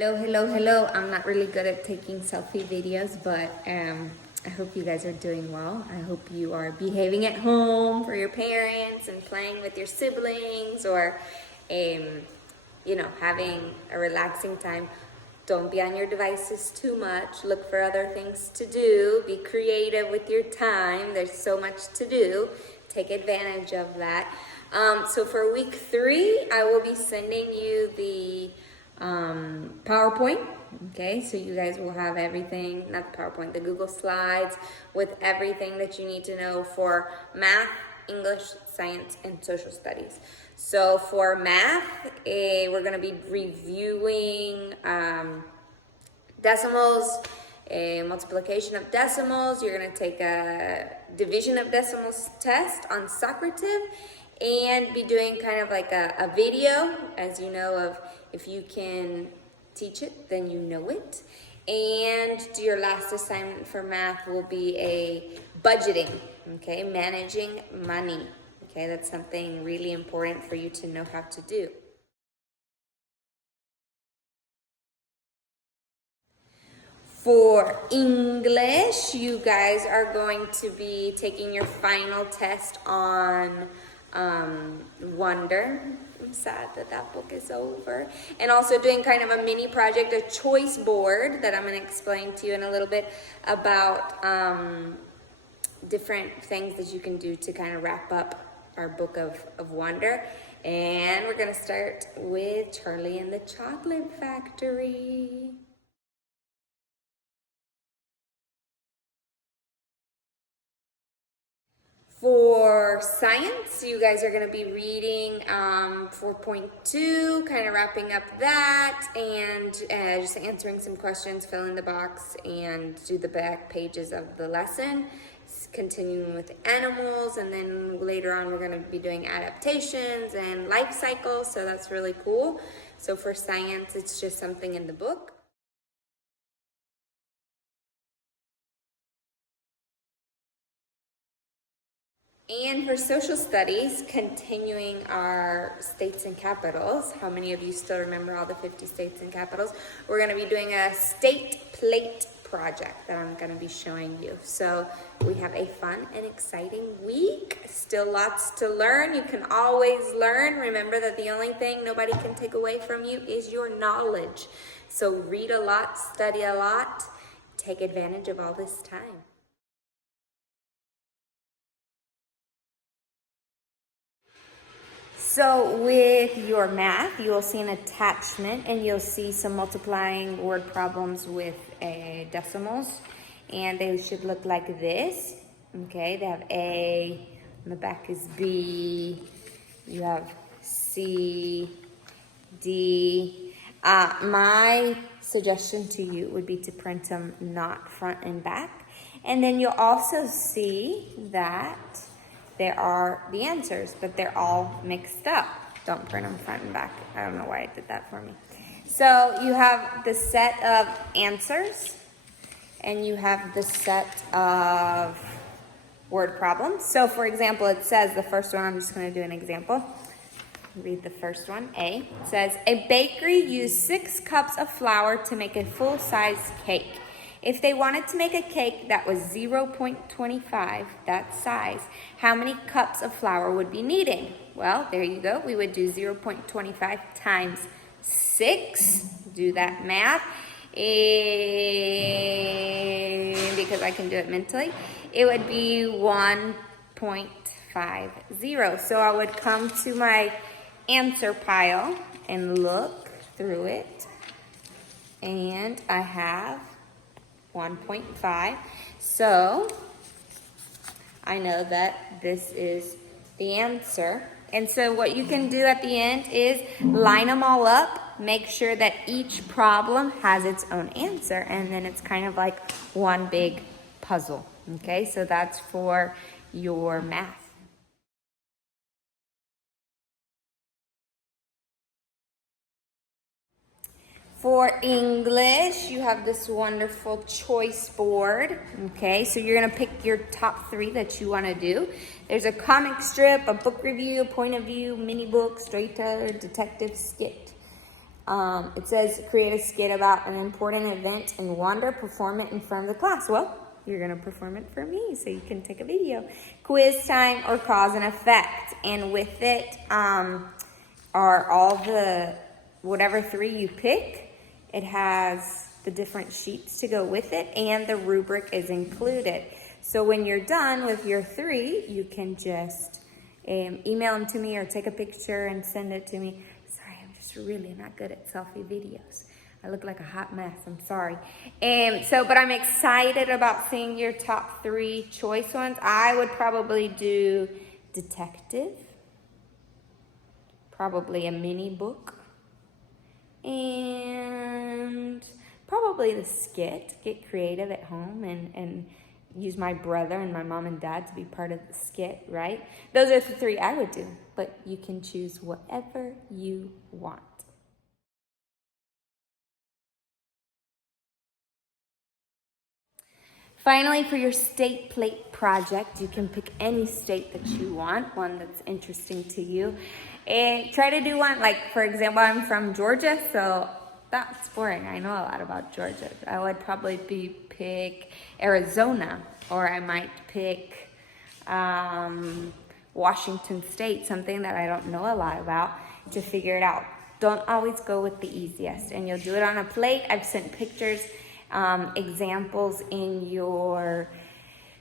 Hello. I'm not really good at taking selfie videos, but I hope you guys are doing well. I hope you are behaving at home for your parents and playing with your siblings, or having a relaxing time. Don't be on your devices too much. Look for other things to do. Be creative with your time. There's so much to do. Take advantage of that. So for week 3, I will be sending you the PowerPoint. Okay, so you guys will have everything, not the PowerPoint, the Google Slides with everything that you need to know for math, English, science, and social studies. So for math, we're going to be reviewing decimals, multiplication of decimals. You're going to take a division of decimals test on Socrative and be doing kind of like a video, as you know, of if you can teach it, then you know it. And your last assignment for math will be a budgeting, okay, managing money. Okay, that's something really important for you to know how to do. For English, you guys are going to be taking your final test on Wonder. I'm sad that book is over. And also doing kind of a mini project, a choice board that I'm going to explain to you in a little bit about different things that you can do to kind of wrap up our book of Wonder. And we're going to start with Charlie and the Chocolate Factory. For science, you guys are going to be reading 4.2, kind of wrapping up that, and just answering some questions, fill in the box, and do the back pages of the lesson. Continuing with animals, and then later on we're going to be doing adaptations and life cycles, so that's really cool. So for science, it's just something in the book. And for social studies, continuing our states and capitals. How many of you still remember all the 50 states and capitals? We're going to be doing a state plate project that I'm going to be showing you. So we have a fun and exciting week. Still lots to learn. You can always learn. Remember that the only thing nobody can take away from you is your knowledge. So read a lot, study a lot, take advantage of all this time. So with your math, you will see an attachment, and you'll see some multiplying word problems with decimals, and they should look like this. Okay, they have A, on the back is B, you have C, D. My suggestion to you would be to print them not front and back, and then you'll also see that there are the answers, but they're all mixed up. Don't print them front and back. I don't know why it did that for me. So you have the set of answers, and you have the set of word problems. So for example, it says, the first one, I'm just going to do an example. Read the first one, A. It says, a bakery used 6 cups of flour to make a full-size cake. If they wanted to make a cake that was 0.25, that size, how many cups of flour would be needed? Well, there you go. We would do 0.25 times 6. Do that math. Because I can do it mentally. It would be 1.50. So I would come to my answer pile and look through it. And I have 1.5. So I know that this is the answer. And so what you can do at the end is line them all up, make sure that each problem has its own answer, and then it's kind of like one big puzzle. Okay, so that's for your math. For English, you have this wonderful choice board. Okay, so you're going to pick your top 3 that you want to do. There's a comic strip, a book review, point of view, mini book, straighter, detective skit. It says create a skit about an important event and wander, perform it in front of the class. Well, you're going to perform it for me so you can take a video. Quiz time or cause and effect. And with it are all the, whatever 3 you pick. It has the different sheets to go with it, and the rubric is included. So when you're done with your 3, you can just email them to me or take a picture and send it to me. Sorry, I'm just really not good at selfie videos. I look like a hot mess, I'm sorry. But I'm excited about seeing your top 3 choice ones. I would probably do detective, probably a mini book, and probably the skit. Get creative at home and use my brother and my mom and dad to be part of the skit, right? Those are the 3 I would do, but you can choose whatever you want. Finally, for your state plate project, you can pick any state that you want, one that's interesting to you. And try to do one, like, for example, I'm from Georgia, so that's boring. I know a lot about Georgia. I would probably pick Arizona, or I might pick Washington State, something that I don't know a lot about, to figure it out. Don't always go with the easiest, and you'll do it on a plate. I've sent pictures, examples in your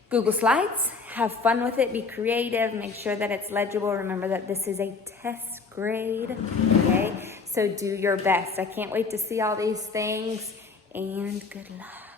Google Slides. Have fun with it, be creative, make sure that it's legible. Remember that this is a test grade, okay? So do your best. I can't wait to see all these things, and good luck.